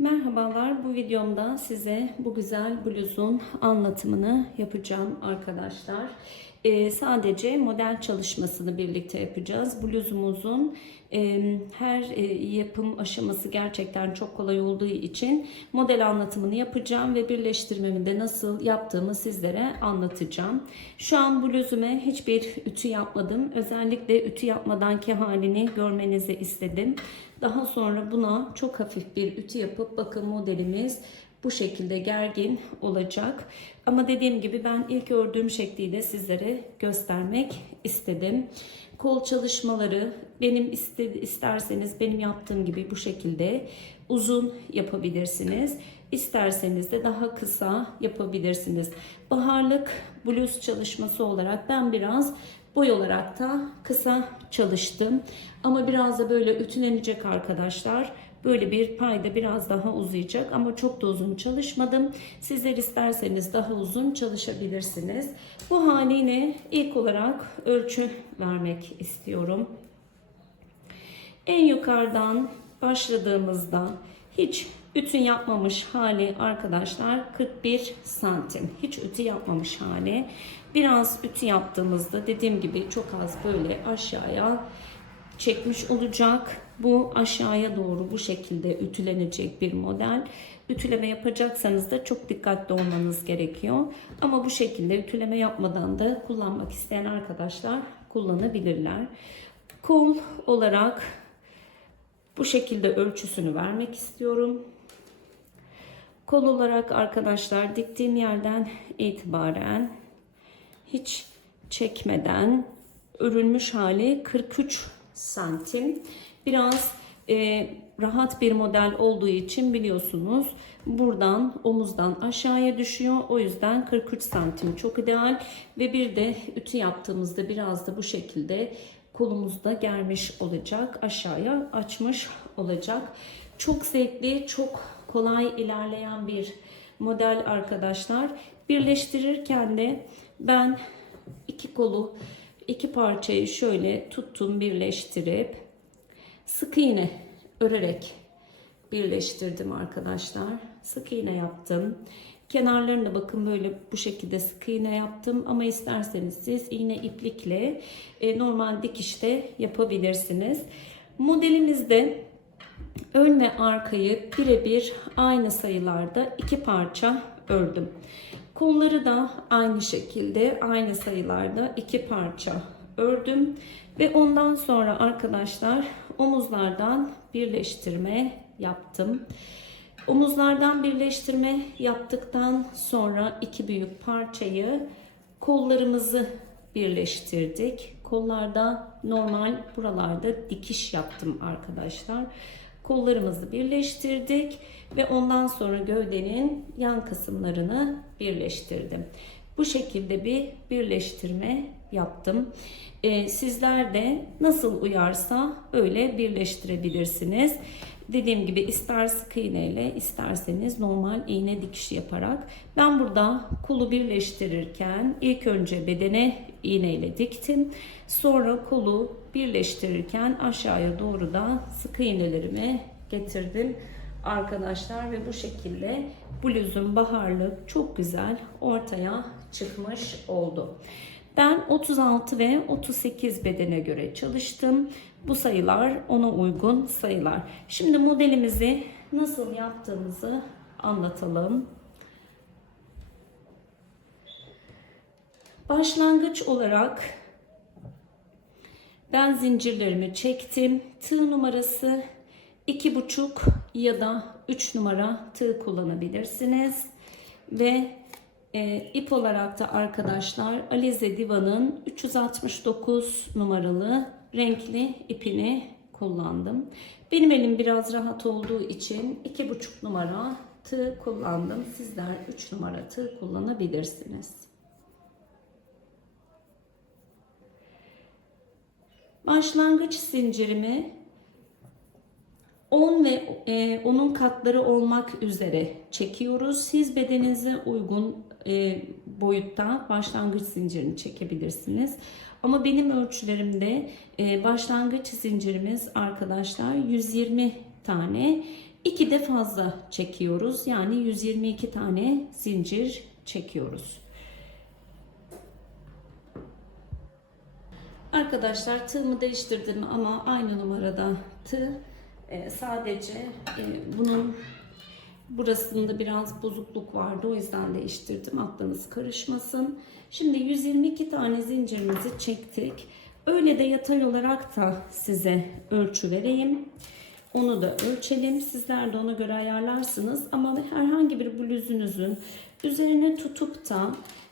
Merhabalar, bu videomda size bu güzel bluzun anlatımını yapacağım arkadaşlar. Ee, sadece model çalışmasını birlikte yapacağız. Bluzumuzun e, her e, yapım aşaması gerçekten çok kolay olduğu için model anlatımını yapacağım ve birleştirmemi de nasıl yaptığımı sizlere anlatacağım. Şu an bluzume hiçbir ütü yapmadım. Özellikle ütü yapmadanki halini görmenizi istedim. Daha sonra buna çok hafif bir ütü yapıp bakın modelimiz bu şekilde gergin olacak. Ama dediğim gibi ben ilk ördüğüm şekliyle sizlere göstermek istedim. Kol çalışmaları benim iste, isterseniz benim yaptığım gibi bu şekilde uzun yapabilirsiniz. İsterseniz de daha kısa yapabilirsiniz. Baharlık bluz çalışması olarak ben biraz boy olarak da kısa çalıştım. Ama biraz da böyle ütülenecek arkadaşlar. Böyle bir payda biraz daha uzayacak ama çok da uzun çalışmadım. Sizler isterseniz daha uzun çalışabilirsiniz. Bu haline ilk olarak ölçü vermek istiyorum. En yukarıdan başladığımızda hiç ütü yapmamış hali arkadaşlar 41 santim. Hiç ütü yapmamış hali. Biraz ütü yaptığımızda dediğim gibi çok az böyle aşağıya çekmiş olacak. Bu aşağıya doğru bu şekilde ütülenecek bir model. Ütüleme yapacaksanız da çok dikkatli olmanız gerekiyor. Ama bu şekilde ütüleme yapmadan da kullanmak isteyen arkadaşlar kullanabilirler. Kol olarak bu şekilde ölçüsünü vermek istiyorum. Kol olarak arkadaşlar diktiğim yerden itibaren hiç çekmeden örülmüş hali 43 santim. Biraz e, rahat bir model olduğu için biliyorsunuz buradan omuzdan aşağıya düşüyor. O yüzden 43 santim çok ideal ve bir de ütü yaptığımızda biraz da bu şekilde kolumuzda germiş olacak. Aşağıya açmış olacak. Çok zevkli, çok kolay ilerleyen bir model arkadaşlar. Birleştirirken de ben iki kolu iki parçayı şöyle tuttum birleştirip sık iğne örerek birleştirdim arkadaşlar. Sık iğne yaptım. Kenarlarını da bakın böyle bu şekilde sık iğne yaptım ama isterseniz siz iğne iplikle e, normal dikişte yapabilirsiniz. Modelimizde ön ve arkayı birebir aynı sayılarda iki parça ördüm. Kolları da aynı şekilde aynı sayılarda iki parça ördüm ve ondan sonra arkadaşlar omuzlardan birleştirme yaptım. Omuzlardan birleştirme yaptıktan sonra iki büyük parçayı kollarımızı birleştirdik. Kollarda normal buralarda dikiş yaptım arkadaşlar. Kollarımızı birleştirdik ve ondan sonra gövdenin yan kısımlarını birleştirdim. Bu şekilde bir birleştirme yaptım. Ee, sizler de nasıl uyarsa öyle birleştirebilirsiniz. Dediğim gibi ister sık iğne ile isterseniz normal iğne dikişi yaparak ben burada kolu birleştirirken ilk önce bedene iğne ile diktim. Sonra kolu birleştirirken aşağıya doğru da sık iğnelerimi getirdim arkadaşlar ve bu şekilde bluzun baharlık çok güzel ortaya çıkmış oldu. Ben 36 ve 38 bedene göre çalıştım. Bu sayılar ona uygun sayılar. Şimdi modelimizi nasıl yaptığımızı anlatalım. Başlangıç olarak ben zincirlerimi çektim. Tığ numarası 2,5 ya da 3 numara tığ kullanabilirsiniz. Ve e, ip olarak da arkadaşlar Alize Diva'nın 369 numaralı renkli ipini kullandım. Benim elim biraz rahat olduğu için 2,5 numara tığ kullandım. Sizler 3 numara tığ kullanabilirsiniz. Başlangıç zincirimi 10 ve e, onun katları olmak üzere çekiyoruz. Siz bedeninize uygun e, boyutta başlangıç zincirini çekebilirsiniz. Ama benim ölçülerimde e, başlangıç zincirimiz arkadaşlar 120 tane 2 de fazla çekiyoruz. Yani 122 tane zincir çekiyoruz. Arkadaşlar tığımı değiştirdim ama aynı numarada tığ. Ee, sadece e, bunun burasında biraz bozukluk vardı. O yüzden değiştirdim. Aklınız karışmasın. Şimdi 122 tane zincirimizi çektik. Öyle de yatay olarak da size ölçü vereyim. Onu da ölçelim. Sizler de ona göre ayarlarsınız. Ama herhangi bir bluzunuzun üzerine tutup da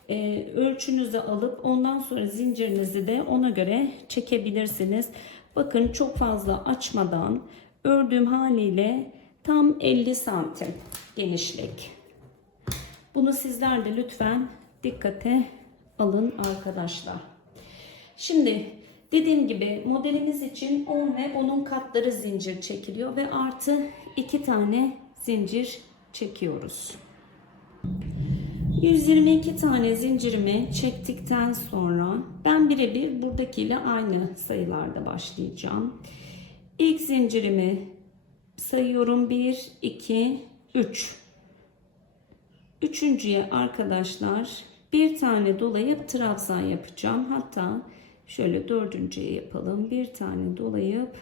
e, ölçünüzü alıp ondan sonra zincirinizi de ona göre çekebilirsiniz. Bakın çok fazla açmadan ördüğüm haliyle tam 50 santim genişlik. Bunu sizler de lütfen dikkate alın arkadaşlar. Şimdi dediğim gibi modelimiz için 10 ve 10'un katları zincir çekiliyor ve artı 2 tane zincir çekiyoruz. 122 tane zincirimi çektikten sonra ben birebir buradakiyle aynı sayılarda başlayacağım. İlk zincirimi sayıyorum 1 2 3 Üçüncüye arkadaşlar bir tane dolayıp trabzan yapacağım. Hatta şöyle dördüncüye yapalım. Bir tane dolayıp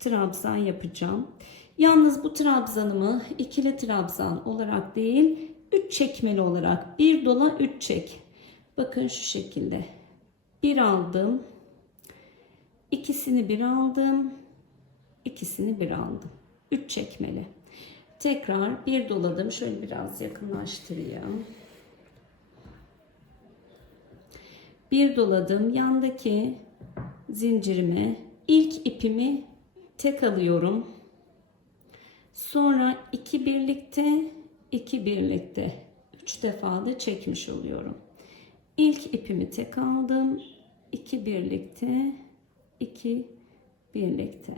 trabzan yapacağım. Yalnız bu trabzanımı ikili trabzan olarak değil, üç çekmeli olarak bir dola üç çek. Bakın şu şekilde. Bir aldım. ikisini bir aldım. ikisini bir aldım. Üç çekmeli. Tekrar bir doladım. Şöyle biraz yakınlaştırayım. Bir doladım. Yandaki zincirime ilk ipimi tek alıyorum. Sonra iki birlikte, iki birlikte, üç defa da çekmiş oluyorum. İlk ipimi tek aldım. iki birlikte, iki birlikte.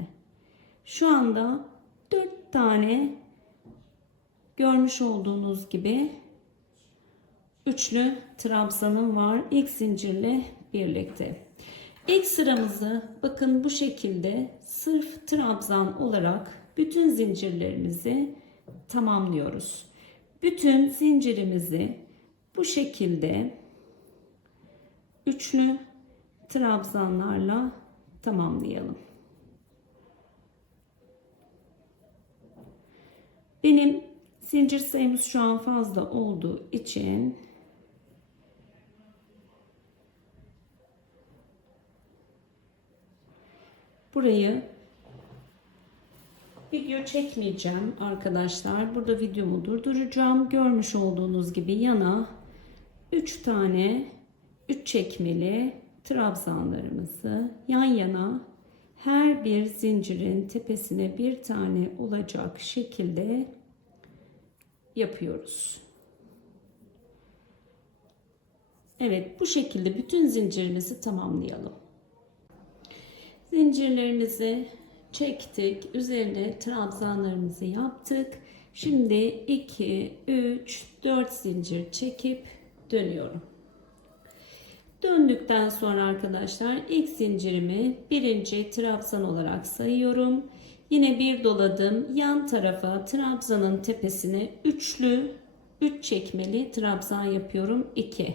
Şu anda dört tane görmüş olduğunuz gibi üçlü trabzanım var. İlk zincirle birlikte. İlk sıramızı bakın bu şekilde sırf trabzan olarak bütün zincirlerimizi tamamlıyoruz. Bütün zincirimizi bu şekilde üçlü trabzanlarla tamamlayalım. Benim zincir sayımız şu an fazla olduğu için burayı Video çekmeyeceğim arkadaşlar. Burada videomu durduracağım. Görmüş olduğunuz gibi yana 3 tane 3 çekmeli trabzanlarımızı yan yana her bir zincirin tepesine bir tane olacak şekilde yapıyoruz. Evet bu şekilde bütün zincirimizi tamamlayalım. Zincirlerimizi çektik. Üzerine trabzanlarımızı yaptık. Şimdi 2, 3, 4 zincir çekip dönüyorum. Döndükten sonra arkadaşlar ilk zincirimi birinci trabzan olarak sayıyorum. Yine bir doladım. Yan tarafa trabzanın tepesine üçlü 3 çekmeli trabzan yapıyorum. 2.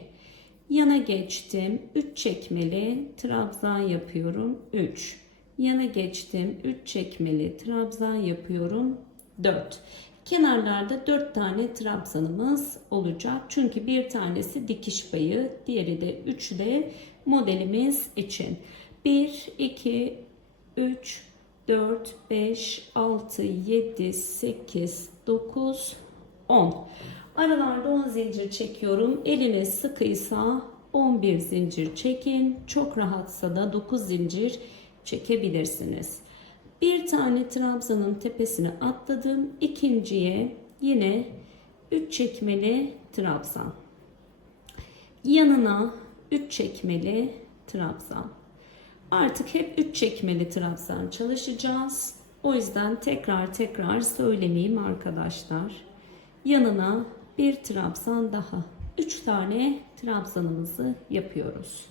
Yana geçtim. 3 çekmeli trabzan yapıyorum. 3 yana geçtim 3 çekmeli trabzan yapıyorum 4 kenarlarda 4 tane trabzanımız olacak. Çünkü bir tanesi dikiş payı diğeri de 3 de modelimiz için. 1 2 3 4 5 6 7 8 9 10 aralarda 10 zincir çekiyorum. Eliniz sıkıysa 11 zincir çekin. Çok rahatsa da 9 zincir çekebilirsiniz. Bir tane trabzanın tepesine atladım. İkinciye yine 3 çekmeli trabzan. Yanına 3 çekmeli trabzan. Artık hep 3 çekmeli trabzan çalışacağız. O yüzden tekrar tekrar söylemeyeyim arkadaşlar. Yanına bir trabzan daha. 3 tane trabzanımızı yapıyoruz.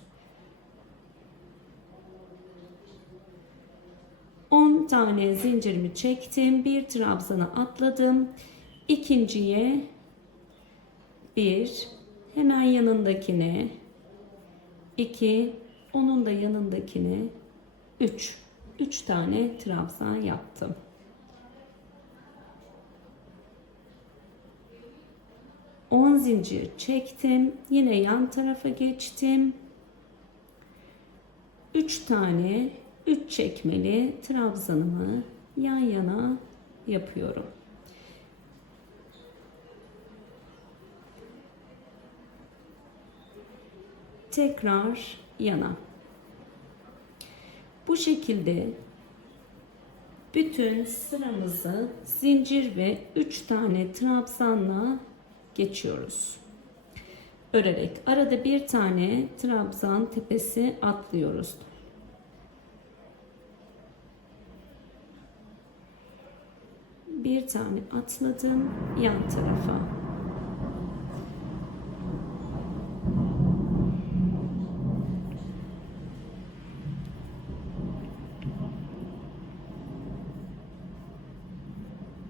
10 tane zincirimi çektim. Bir trabzana atladım. İkinciye bir hemen yanındakine 2 onun da yanındakine 3 3 tane trabzan yaptım. On zincir çektim. Yine yan tarafa geçtim. 3 tane 3 çekmeli trabzanımı yan yana yapıyorum. Tekrar yana. Bu şekilde bütün sıramızı zincir ve 3 tane trabzanla geçiyoruz. Örerek arada bir tane trabzan tepesi atlıyoruz. Tane atladım yan tarafa.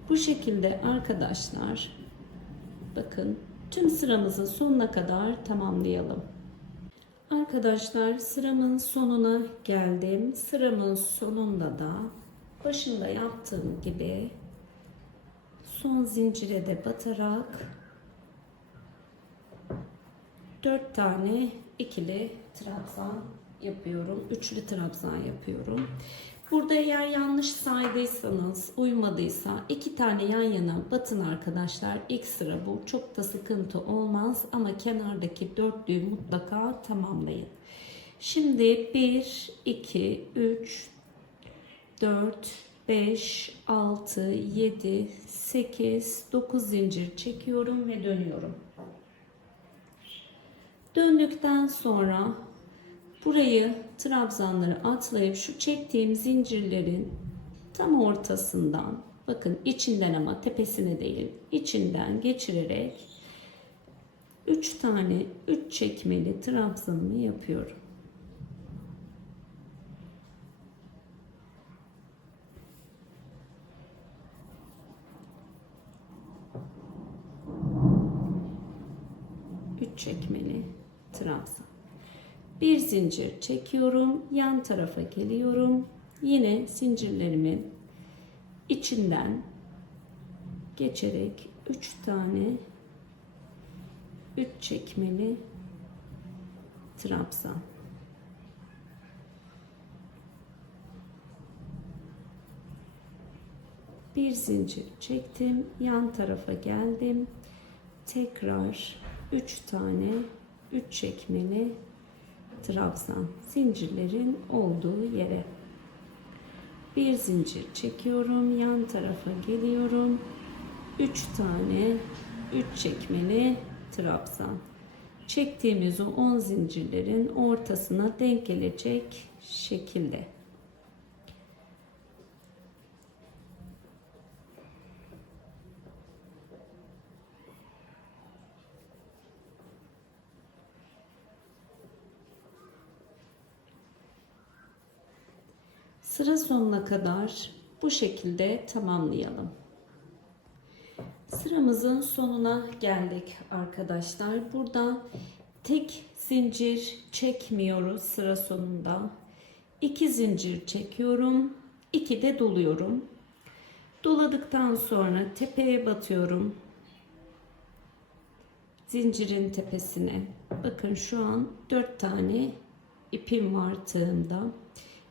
Bu şekilde arkadaşlar bakın tüm sıramızın sonuna kadar tamamlayalım. Arkadaşlar sıramın sonuna geldim. Sıramın sonunda da başında yaptığım gibi son zincire de batarak 4 tane ikili trabzan yapıyorum. Üçlü trabzan yapıyorum. Burada eğer yanlış saydıysanız, uymadıysa iki tane yan yana batın arkadaşlar. İlk sıra bu. Çok da sıkıntı olmaz ama kenardaki dörtlüyü mutlaka tamamlayın. Şimdi 1, 2, 3, 4, 5, 6, 7, 8, 9 zincir çekiyorum ve dönüyorum. Döndükten sonra burayı trabzanları atlayıp şu çektiğim zincirlerin tam ortasından bakın içinden ama tepesine değil içinden geçirerek 3 tane 3 çekmeli trabzanımı yapıyorum. Üç çekmeli trabzan. Bir zincir çekiyorum. Yan tarafa geliyorum. Yine zincirlerimin içinden geçerek 3 tane 3 çekmeli trabzan. Bir zincir çektim. Yan tarafa geldim. Tekrar 3 tane 3 çekmeli trabzan zincirlerin olduğu yere. Bir zincir çekiyorum yan tarafa geliyorum. 3 tane 3 çekmeli trabzan. Çektiğimiz o 10 zincirlerin ortasına denk gelecek şekilde Sıra sonuna kadar bu şekilde tamamlayalım. Sıramızın sonuna geldik arkadaşlar. Burada tek zincir çekmiyoruz sıra sonunda. 2 zincir çekiyorum. 2 de doluyorum. Doladıktan sonra tepeye batıyorum. Zincirin tepesine. Bakın şu an 4 tane ipim var tığımda.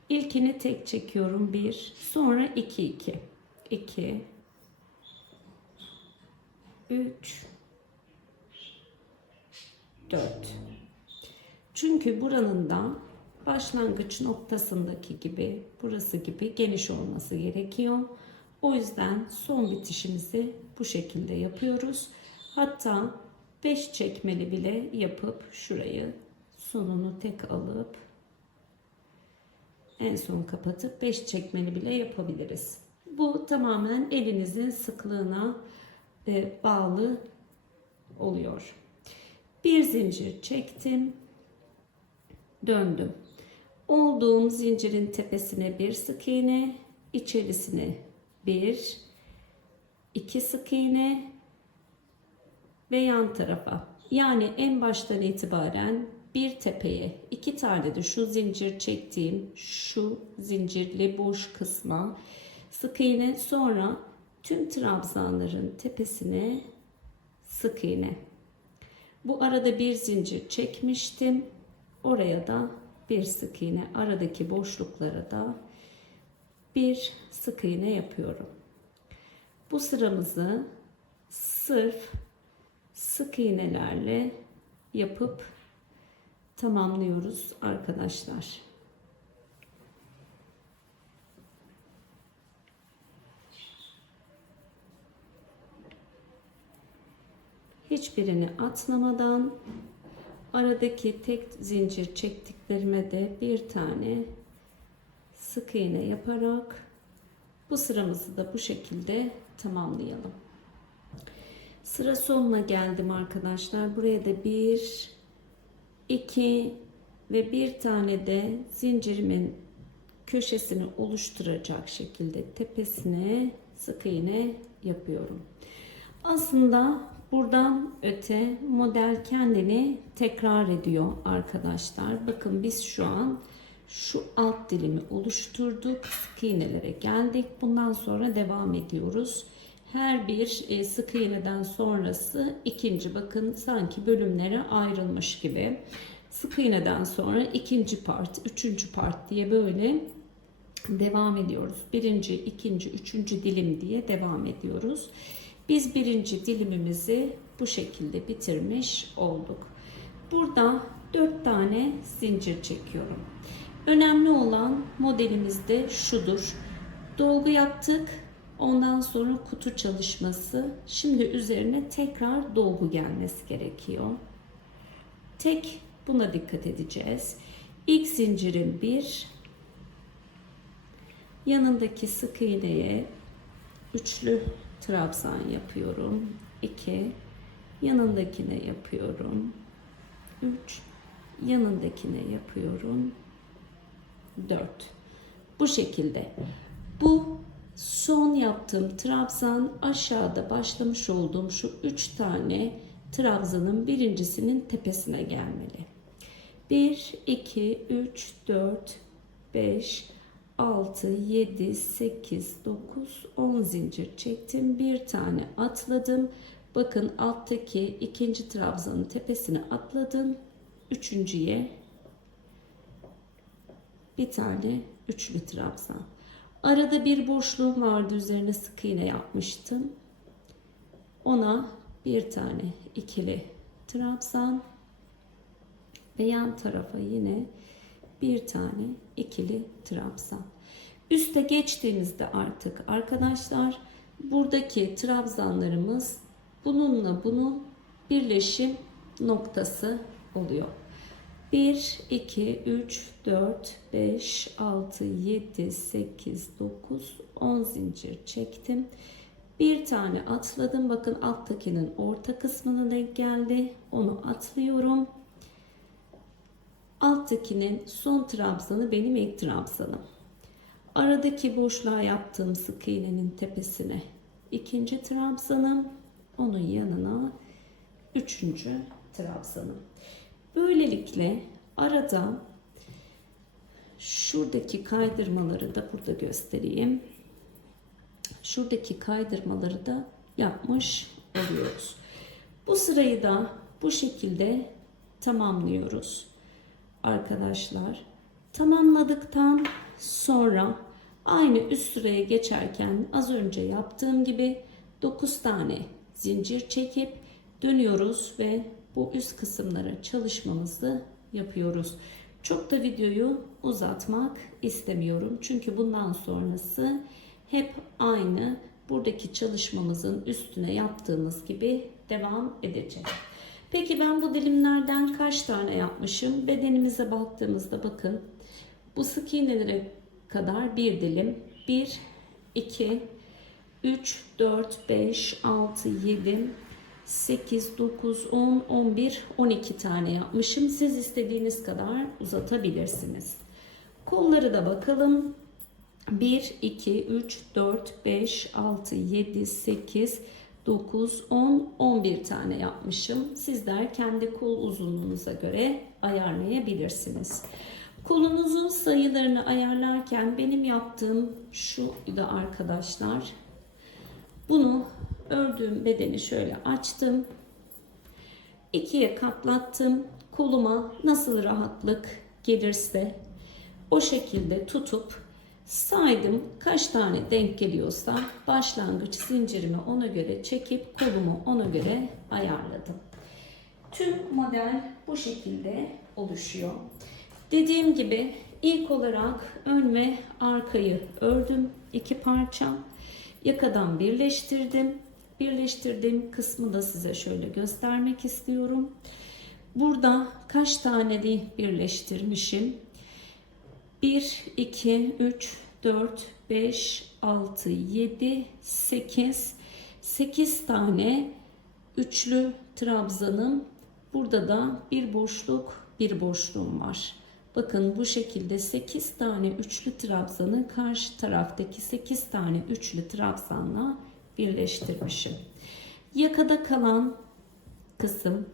İlkini tek çekiyorum. 1. Sonra 2 2. 2 3 4 Çünkü buranın da başlangıç noktasındaki gibi burası gibi geniş olması gerekiyor. O yüzden son bitişimizi bu şekilde yapıyoruz. Hatta 5 çekmeli bile yapıp şurayı sonunu tek alıp en son kapatıp 5 çekmeli bile yapabiliriz. Bu tamamen elinizin sıklığına e, bağlı oluyor. Bir zincir çektim. Döndüm. Olduğum zincirin tepesine bir sık iğne, içerisine bir, iki sık iğne ve yan tarafa. Yani en baştan itibaren bir tepeye iki tane de şu zincir çektiğim şu zincirli boş kısma sık iğne sonra tüm trabzanların tepesine sık iğne. Bu arada bir zincir çekmiştim. Oraya da bir sık iğne aradaki boşluklara da bir sık iğne yapıyorum. Bu sıramızı sırf sık iğnelerle yapıp tamamlıyoruz arkadaşlar. Hiçbirini atlamadan aradaki tek zincir çektiklerime de bir tane sık iğne yaparak bu sıramızı da bu şekilde tamamlayalım. Sıra sonuna geldim arkadaşlar. Buraya da bir, iki ve bir tane de zincirimin köşesini oluşturacak şekilde tepesine sık iğne yapıyorum. Aslında buradan öte model kendini tekrar ediyor arkadaşlar. Bakın biz şu an şu alt dilimi oluşturduk. Sık iğnelere geldik. Bundan sonra devam ediyoruz. Her bir e, sık iğneden sonrası ikinci bakın sanki bölümlere ayrılmış gibi. Sık iğneden sonra ikinci part, üçüncü part diye böyle devam ediyoruz. Birinci, ikinci, üçüncü dilim diye devam ediyoruz. Biz birinci dilimimizi bu şekilde bitirmiş olduk. Burada dört tane zincir çekiyorum. Önemli olan modelimizde şudur. Dolgu yaptık. Ondan sonra kutu çalışması. Şimdi üzerine tekrar dolgu gelmesi gerekiyor. Tek buna dikkat edeceğiz. İlk zincirin bir yanındaki sık iğneye üçlü trabzan yapıyorum. 2 yanındakine yapıyorum. 3 yanındakine yapıyorum. 4 bu şekilde. Bu son yaptığım trabzan aşağıda başlamış olduğum şu 3 tane trabzanın birincisinin tepesine gelmeli. 1 2 3 4 5 6, 7, 8, 9, 10 zincir çektim. Bir tane atladım. Bakın alttaki ikinci trabzanın tepesine atladım. Üçüncüye bir tane üçlü trabzan. Arada bir boşluğum vardı. Üzerine sık iğne yapmıştım. Ona bir tane ikili trabzan ve yan tarafa yine bir tane ikili trabzan. Üste geçtiğimizde artık arkadaşlar buradaki trabzanlarımız bununla bunun birleşim noktası oluyor. 1, 2, 3, 4, 5, 6, 7, 8, 9, 10 zincir çektim. Bir tane atladım. Bakın alttakinin orta kısmına denk geldi. Onu atlıyorum. Alttakinin son trabzanı benim ilk trabzanım. Aradaki boşluğa yaptığım sık iğnenin tepesine ikinci trabzanım. Onun yanına üçüncü trabzanım. Böylelikle arada şuradaki kaydırmaları da burada göstereyim. Şuradaki kaydırmaları da yapmış oluyoruz. Bu sırayı da bu şekilde tamamlıyoruz arkadaşlar. Tamamladıktan sonra aynı üst sıraya geçerken az önce yaptığım gibi 9 tane zincir çekip dönüyoruz ve bu üst kısımlara çalışmamızı yapıyoruz. Çok da videoyu uzatmak istemiyorum. Çünkü bundan sonrası hep aynı buradaki çalışmamızın üstüne yaptığımız gibi devam edecek. Peki ben bu dilimlerden kaç tane yapmışım? Bedenimize baktığımızda bakın bu sık iğnelere kadar bir dilim. 1, 2, 3, 4, 5, 6, 7, 8, 9, 10, 11, 12 tane yapmışım. Siz istediğiniz kadar uzatabilirsiniz. Kolları da bakalım. 1, 2, 3, 4, 5, 6, 7, 8, 9, 10, 11 tane yapmışım. Sizler kendi kol uzunluğunuza göre ayarlayabilirsiniz. Kolunuzun sayılarını ayarlarken benim yaptığım şuydu arkadaşlar. Bunu ördüğüm bedeni şöyle açtım. ikiye katlattım. Koluma nasıl rahatlık gelirse o şekilde tutup saydım kaç tane denk geliyorsa başlangıç zincirimi ona göre çekip kolumu ona göre ayarladım. Tüm model bu şekilde oluşuyor. Dediğim gibi ilk olarak ön ve arkayı ördüm iki parça. Yakadan birleştirdim. Birleştirdiğim kısmı da size şöyle göstermek istiyorum. Burada kaç tane birleştirmişim? 1, 2, 3, 4, 5, 6, 7, 8, 8 tane üçlü trabzanım. Burada da bir boşluk, bir boşluğum var. Bakın bu şekilde 8 tane üçlü trabzanı karşı taraftaki 8 tane üçlü trabzanla birleştirmişim. Yakada kalan kısım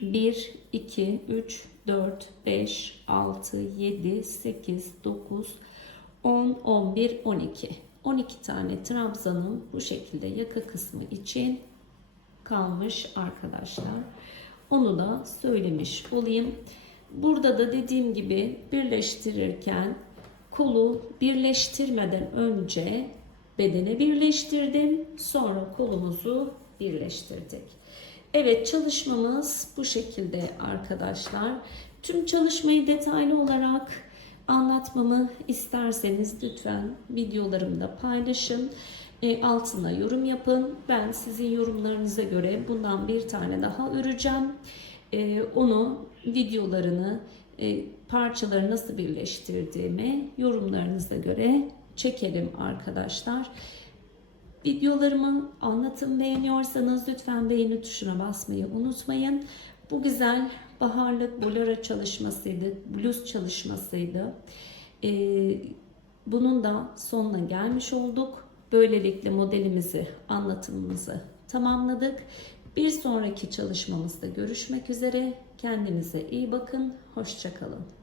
1, 2, 3, 4, 5, 6, 7, 8, 9, 10, 11, 12. 12 tane trabzanın bu şekilde yaka kısmı için kalmış arkadaşlar. Onu da söylemiş olayım. Burada da dediğim gibi birleştirirken kolu birleştirmeden önce bedene birleştirdim. Sonra kolumuzu birleştirdik. Evet çalışmamız bu şekilde arkadaşlar. Tüm çalışmayı detaylı olarak anlatmamı isterseniz lütfen videolarımda paylaşın. E, altına yorum yapın. Ben sizin yorumlarınıza göre bundan bir tane daha öreceğim. E, onu videolarını e, parçaları nasıl birleştirdiğimi yorumlarınıza göre çekelim arkadaşlar. Videolarımı anlatım beğeniyorsanız lütfen beğeni tuşuna basmayı unutmayın. Bu güzel baharlık bolero çalışmasıydı, bluz çalışmasıydı. Ee, bunun da sonuna gelmiş olduk. Böylelikle modelimizi, anlatımımızı tamamladık. Bir sonraki çalışmamızda görüşmek üzere. Kendinize iyi bakın. Hoşçakalın.